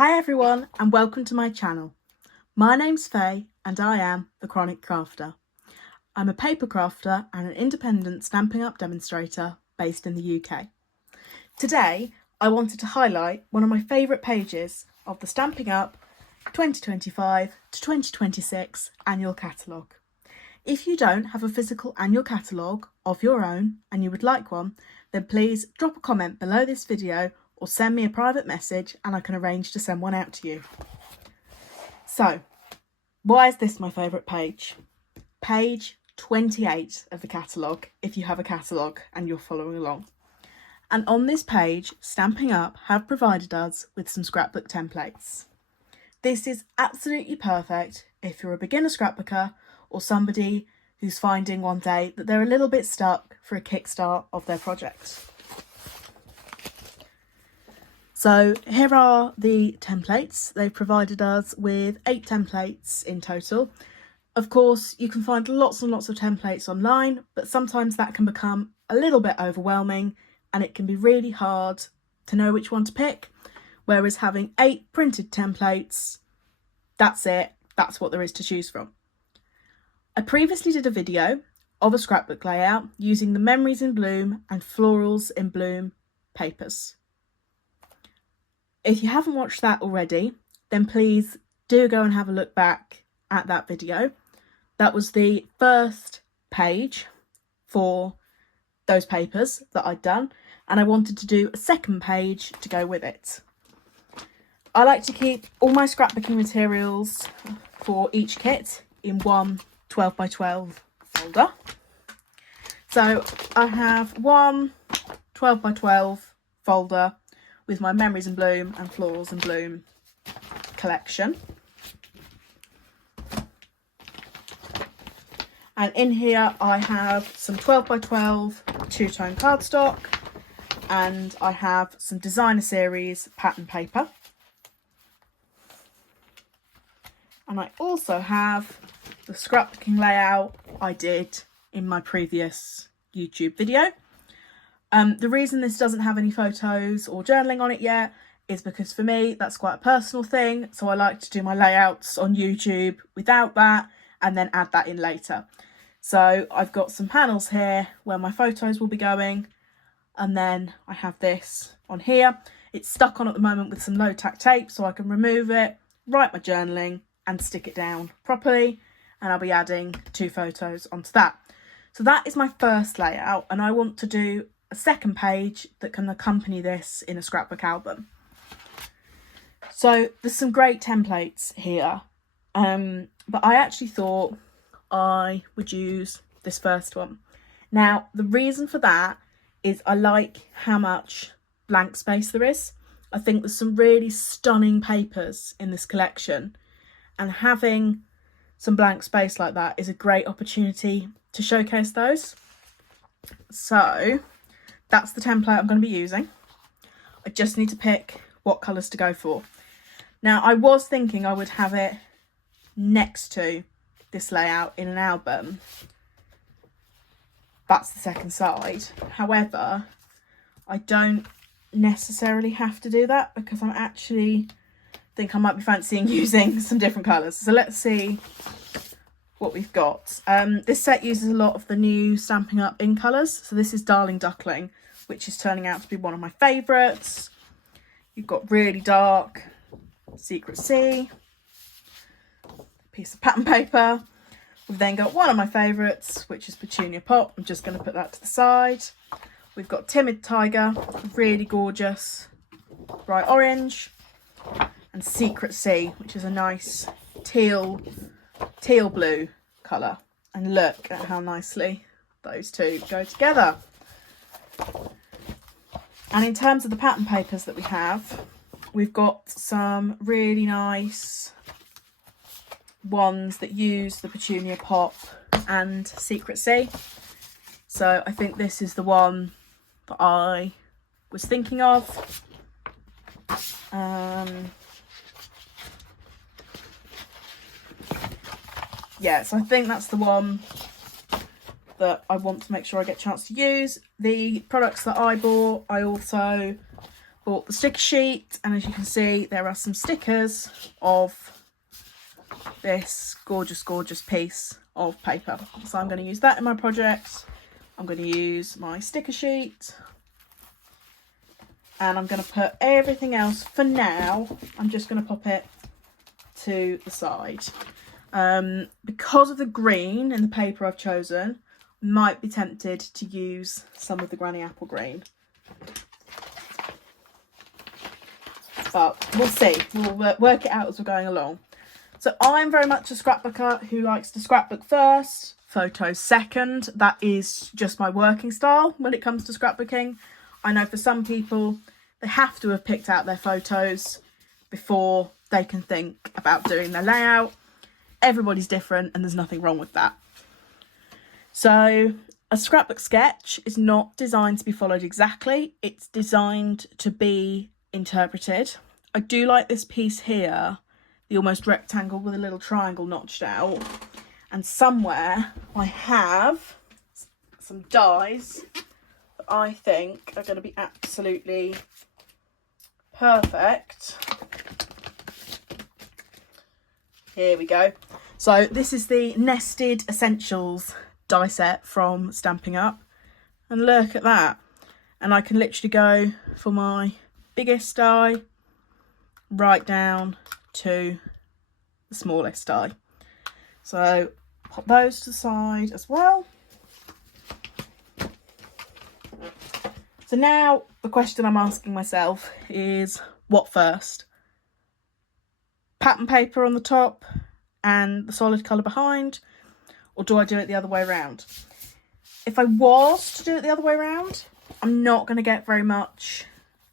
Hi everyone and welcome to my channel. My name's Faye and I am the Chronic Crafter. I'm a paper crafter and an independent Stampin' Up demonstrator based in the UK. Today I wanted to highlight one of my favourite pages of the Stampin' Up 2025 to 2026 annual catalogue. If you don't have a physical annual catalogue of your own and you would like one, then please drop a comment below this video or send me a private message and I can arrange to send one out to you. So, why is this my favourite page? Page 28 of the catalogue, if you have a catalogue and you're following along. And on this page, Stampin' Up have provided us with some scrapbook templates. This is absolutely perfect if you're a beginner scrapbooker or somebody who's finding one day that they're a little bit stuck for a kickstart of their project. So here are the templates. They've provided us with 8 templates in total. Of course, you can find lots and lots of templates online, but sometimes that can become a little bit overwhelming and it can be really hard to know which one to pick. Whereas having 8 printed templates, that's it. That's what there is to choose from. I previously did a video of a scrapbook layout using the Memories in Bloom and Florals in Bloom papers. If you haven't watched that already, then please do go and have a look back at that video. That was the first page for those papers that I'd done, and I wanted to do a second page to go with it. I like to keep all my scrapbooking materials for each kit in one 12x12 folder. So I have one 12x12 folder with my Memories in Bloom and Florals in Bloom collection. And in here I have some 12x12 two-tone cardstock and I have some designer series pattern paper. And I also have the scrapbooking layout I did in my previous YouTube video. The reason this doesn't have any photos or journaling on it yet is because for me that's quite a personal thing, so I like to do my layouts on YouTube without that and then add that in later. So I've got some panels here where my photos will be going, and then I have this on here. It's stuck on at the moment with some low tack tape, so I can remove it, write my journaling and stick it down properly, and I'll be adding 2 photos onto that. So that is my first layout, and I want to do a second page that can accompany this in a scrapbook album. So there's some great templates here, but I actually thought I would use this first one. Now the reason for that is I like how much blank space there is. I think there's some really stunning papers in this collection, and having some blank space like that is a great opportunity to showcase those. So that's the template I'm going to be using. I just need to pick what colours to go for. Now I was thinking I would have it next to this layout in an album. That's the second side. However, I don't necessarily have to do that because I'm actually think I might be fancying using some different colours. So let's see what we've got. This set uses a lot of the new Stampin' Up in colours. So this is Darling Duckling, which is turning out to be one of my favourites. You've got really dark Secret Sea, piece of pattern paper. We've then got one of my favourites, which is Petunia Pop. I'm just going to put that to the side. We've got Timid Tiger, really gorgeous bright orange, and Secret Sea, which is a nice teal blue colour. And look at how nicely those two go together. And in terms of the pattern papers that we have, we've got some really nice ones that use the Petunia Pop and Secret Sea. So I think this is the one that I was thinking of. Yeah, so I think that's the one that I want to make sure I get a chance to use. The products that I bought, I also bought the sticker sheet, and as you can see, there are some stickers of this gorgeous, gorgeous piece of paper. So I'm going to use that in my project. I'm going to use my sticker sheet, and I'm going to put everything else for now. I'm just going to pop it to the side. Because of the green in the paper I've chosen, I might be tempted to use some of the Granny Apple green. But we'll see. We'll work it out as we're going along. So I'm very much a scrapbooker who likes to scrapbook first, photos second. That is just my working style when it comes to scrapbooking. I know for some people, they have to have picked out their photos before they can think about doing their layout. Everybody's different, and there's nothing wrong with that. So a scrapbook sketch is not designed to be followed exactly. It's designed to be interpreted. I do like this piece here, the almost rectangle with a little triangle notched out. And somewhere I have some dies that I think are going to be absolutely perfect. Here we go. So this is the Nested Essentials die set from Stampin' Up. And look at that. And I can literally go for my biggest die right down to the smallest die. So pop those to the side as well. So now the question I'm asking myself is, what first? Pattern paper on the top and the solid colour behind, or do I do it the other way around? If I was to do it the other way around, I'm not going to get very much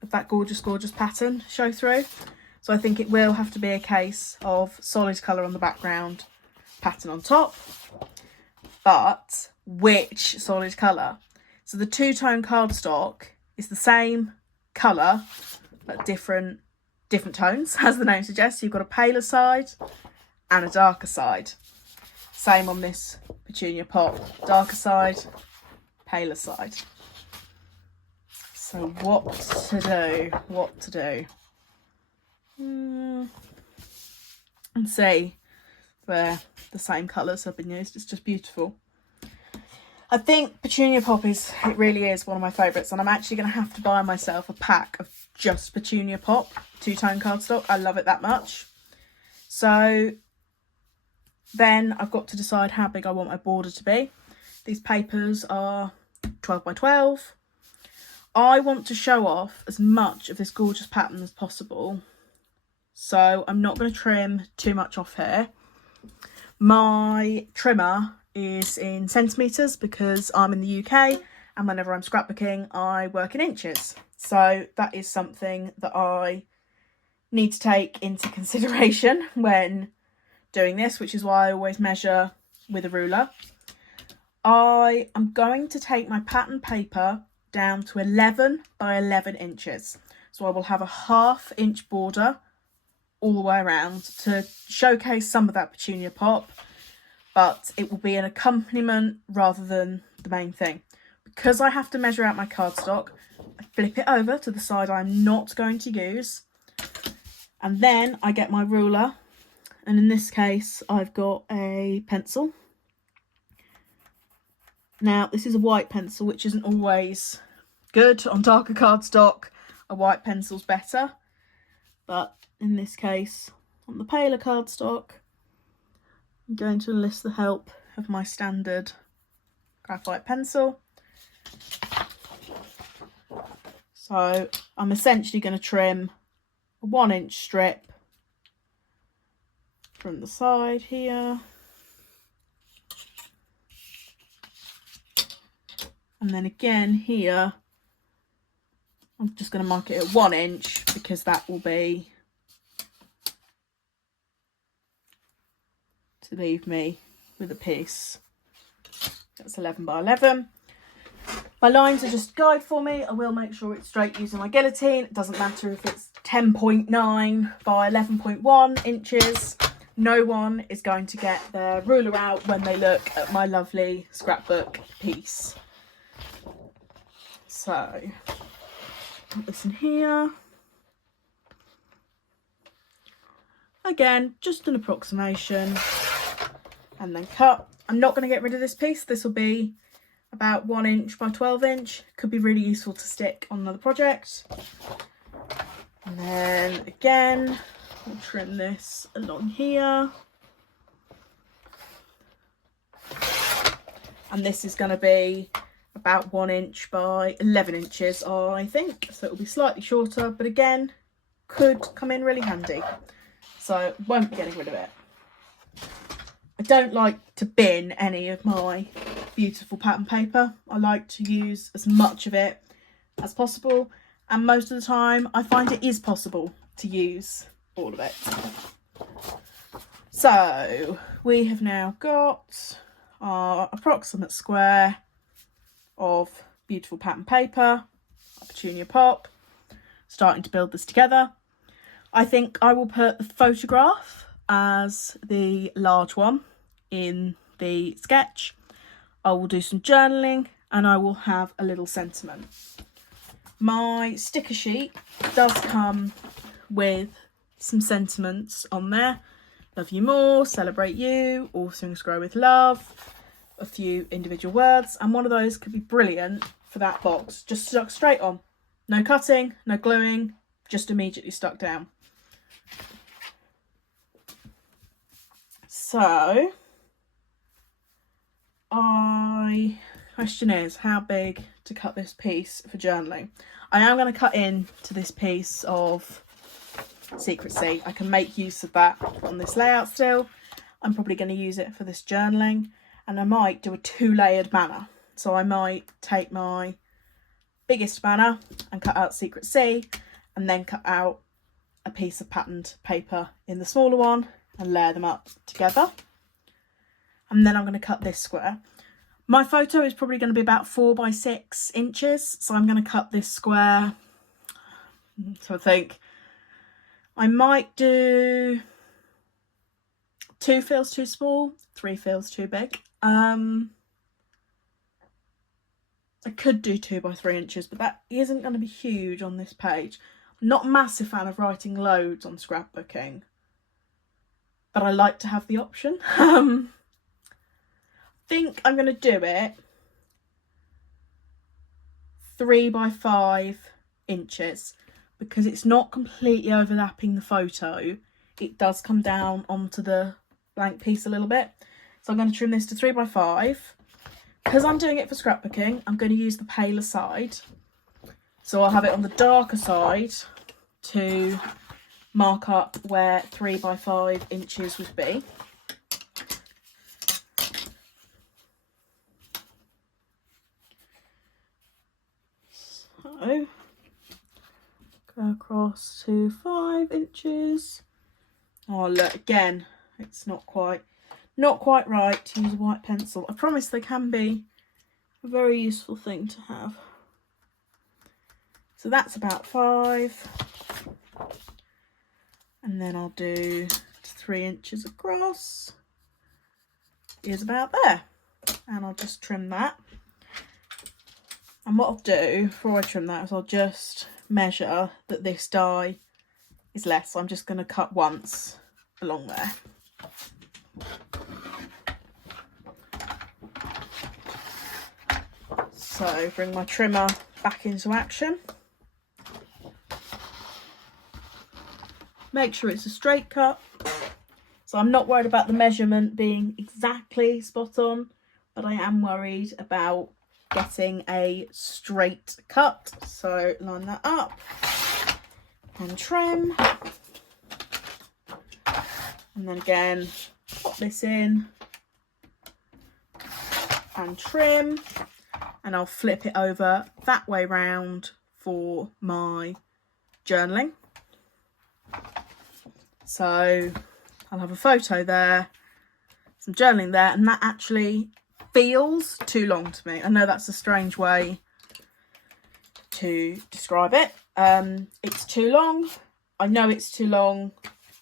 of that gorgeous, gorgeous pattern show through. So I think it will have to be a case of solid colour on the background, pattern on top. But which solid colour? So the two-tone cardstock is the same colour, but different tones, as the name suggests. You've got a paler side and a darker side. Same on this Petunia Pop. Darker side, paler side. So what to do? What to do? And see where the same colours have been used. It's just beautiful. I think Petunia Pop it really is one of my favourites, and I'm actually going to have to buy myself a pack of just Petunia Pop two-tone cardstock. I love it that much. So then I've got to decide how big I want my border to be. These papers are 12 by 12. I want to show off as much of this gorgeous pattern as possible, so I'm not going to trim too much off here. My trimmer is in centimetres because I'm in the UK, and whenever I'm scrapbooking I work in inches. So that is something that I need to take into consideration when doing this, which is why I always measure with a ruler. I am going to take my pattern paper down to 11 by 11 inches. So I will have a 1/2 inch border all the way around to showcase some of that Petunia Pop, but it will be an accompaniment rather than the main thing. Because I have to measure out my cardstock, I flip it over to the side I'm not going to use, and then I get my ruler, and in this case I've got a pencil. Now this is a white pencil, which isn't always good on darker cardstock. A white pencil's better, but in this case on the paler cardstock I'm going to enlist the help of my standard graphite pencil. So I'm essentially going to trim a 1-inch strip from the side here, and then again here I'm just going to mark it at 1 inch because that will be to leave me with a piece that's 11 by 11. My lines are just guide for me. I will make sure it's straight using my guillotine. It doesn't matter if it's 10.9 by 11.1 inches. No one is going to get their ruler out when they look at my lovely scrapbook piece. So put this in here. Again, just an approximation, and then cut. I'm not going to get rid of this piece. This will be about 1 inch by 12 inch. Could be really useful to stick on another project. And then again, I'll trim this along here. And this is going to be about 1 inch by 11 inches, I think. So it'll be slightly shorter, but again, could come in really handy. So won't be getting rid of it. I don't like to bin any of my beautiful pattern paper. I like to use as much of it as possible. And most of the time, I find it is possible to use all of it. So we have now got our approximate square of beautiful pattern paper, our Petunia Pop, starting to build this together. I think I will put the photograph as the large one in the sketch. I will do some journaling and I will have a little sentiment. My sticker sheet does come with some sentiments on there. Love you more, celebrate you, all things grow with love, a few individual words, and one of those could be brilliant for that box. Just stuck straight on. No cutting, no gluing, just immediately stuck down. So, question is how big to cut this piece for journaling. I am going to cut into this piece of Secrecy. I can make use of that on this layout still. I'm probably going to use it for this journaling, and I might do a 2-layered banner. So I might take my biggest banner and cut out Secrecy, and then cut out a piece of patterned paper in the smaller one and layer them up together. And then I'm going to cut this square. My photo is probably going to be about 4 by 6 inches, so I'm going to cut this square. So I think I might do 2 feels too small, 3 feels too big. I could do 2 by 3 inches, but that isn't going to be huge on this page. I'm not a massive fan of writing loads on scrapbooking, but I like to have the option. I think I'm going to do it 3 by 5 inches because it's not completely overlapping the photo. It does come down onto the blank piece a little bit. So I'm going to trim this to 3 by 5. Because I'm doing it for scrapbooking, I'm going to use the paler side. So I'll have it on the darker side to mark up where 3 by 5 inches would be. So go across to 5 inches. Oh look, again, it's not quite right to use a white pencil. I promise they can be a very useful thing to have. So that's about 5. And then I'll do 3 inches across. Is about there. And I'll just trim that. And what I'll do before I trim that is I'll just measure that this die is less. So I'm just going to cut once along there. So bring my trimmer back into action. Make sure it's a straight cut. So I'm not worried about the measurement being exactly spot on, but I am worried about getting a straight cut. So line that up and trim. And then again, pop this in and trim. And I'll flip it over that way round for my journaling. So I'll have a photo there, some journaling there, and that actually feels too long to me. I know that's a strange way to describe it. It's too long. I know it's too long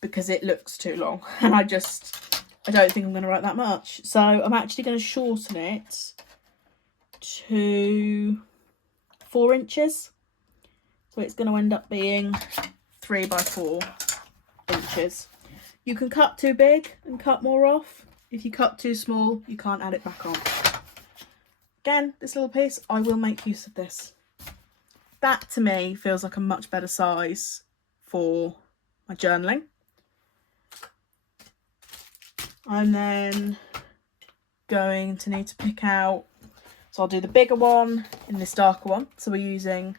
because it looks too long, and I don't think I'm going to write that much. So I'm actually going to shorten it to 4 inches. So it's going to end up being 3 by 4 inches. You can cut too big and cut more off. If you cut too small, you can't add it back on. Again, this little piece, I will make use of this. That to me feels like a much better size for my journaling. I'm then going to need to pick out, so I'll do the bigger one in this darker one. So we're using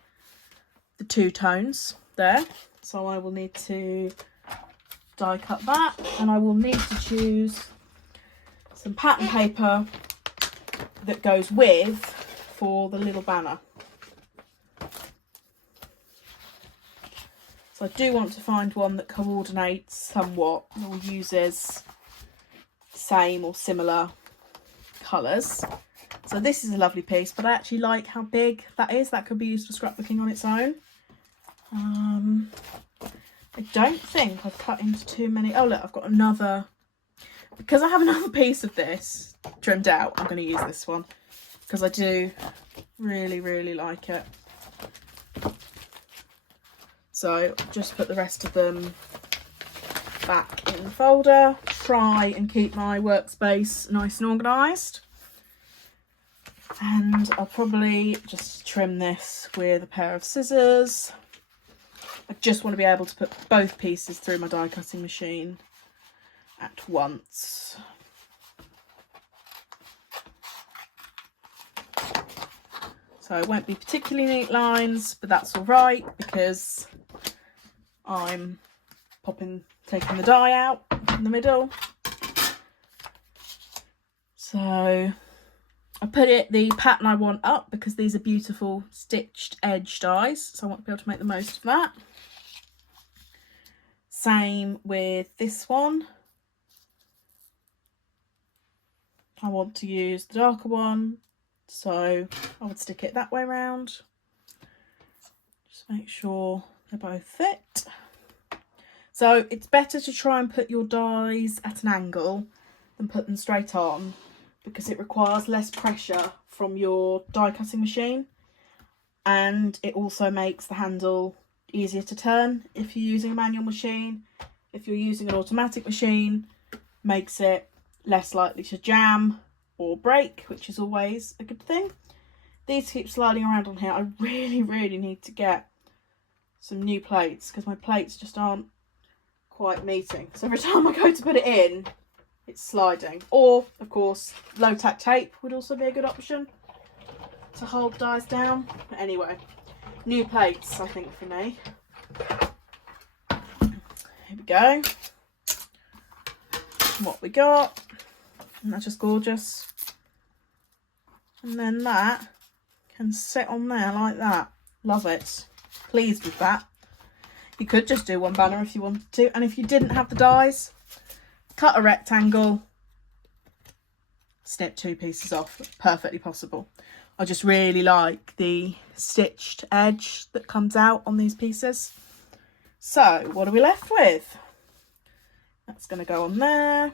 the two tones there. So I will need to die cut that, and I will need to choose some pattern paper that goes with for the little banner. So I do want to find one that coordinates somewhat or uses same or similar colours. So this is a lovely piece, but I actually like how big that is. That could be used for scrapbooking on its own. I don't think I've cut into too many. Oh look, I've got another, because I have another piece of this trimmed out, I'm going to use this one because I do really like it. So just put the rest of them back in the folder. Try and keep my workspace nice and organised. And I'll probably just trim this with a pair of scissors. I just want to be able to put both pieces through my die cutting machine at once. So it won't be particularly neat lines, but that's all right because I'm taking the die out in the middle. So I put the pattern I want up because these are beautiful stitched edge dies, so I want to be able to make the most of that. Same with this one. I want to use the darker one, so I would stick it that way around. Just make sure they both fit. So it's better to try and put your dies at an angle than put them straight on, because it requires less pressure from your die cutting machine, and it also makes the handle easier to turn if you're using a manual machine. If you're using an automatic machine, makes it less likely to jam or break, which is always a good thing. These keep sliding around on here. I really need to get some new plates because my plates just aren't quite meeting. So every time I go to put it in, it's sliding. Or, of course, low tack tape would also be a good option to hold dies down. But anyway, new plates, I think, for me. Here we go. What we got. And that's just gorgeous. And then that can sit on there like that. Love it. Pleased with that. You could just do one banner if you wanted to. And if you didn't have the dies, cut a rectangle, snip two pieces off. Perfectly possible. I just really like the stitched edge that comes out on these pieces. So what are we left with? That's going to go on there.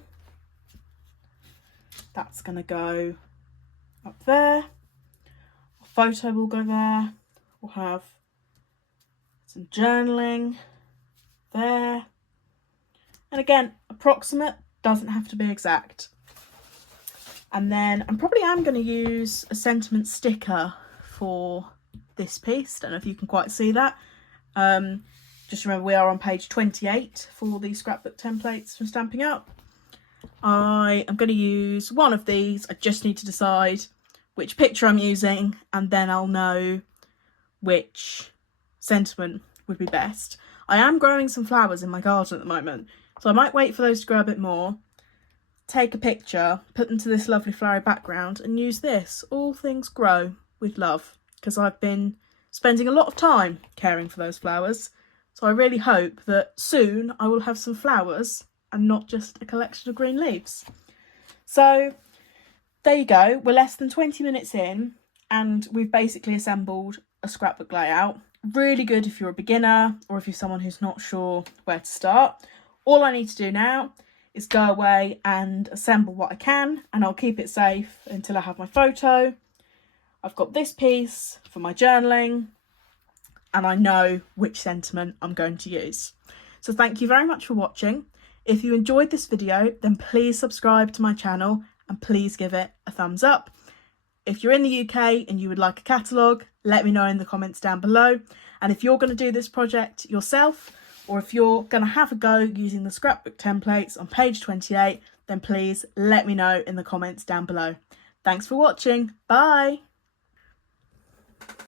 That's going to go up there. A photo will go there. We'll have some journaling there. And again, approximate, doesn't have to be exact. And then I probably am going to use a sentiment sticker for this piece. Don't know if you can quite see that. Just remember we are on page 28 for the scrapbook templates from Stampin' Up. I am going to use one of these. I just need to decide which picture I'm using, and then I'll know which sentiment would be best. I am growing some flowers in my garden at the moment, so I might wait for those to grow a bit more, take a picture, put them to this lovely flowery background, and use this, All Things Grow with Love, because I've been spending a lot of time caring for those flowers. So I really hope that soon I will have some flowers and not just a collection of green leaves. So there you go. We're less than 20 minutes in and we've basically assembled a scrapbook layout. Really good if you're a beginner or if you're someone who's not sure where to start. All I need to do now is go away and assemble what I can, and I'll keep it safe until I have my photo. I've got this piece for my journaling, and I know which sentiment I'm going to use. So thank you very much for watching. If you enjoyed this video, then please subscribe to my channel and please give it a thumbs up. If you're in the UK and you would like a catalogue, let me know in the comments down below. And if you're going to do this project yourself, or if you're going to have a go using the scrapbook templates on page 28, then please let me know in the comments down below. Thanks for watching. Bye!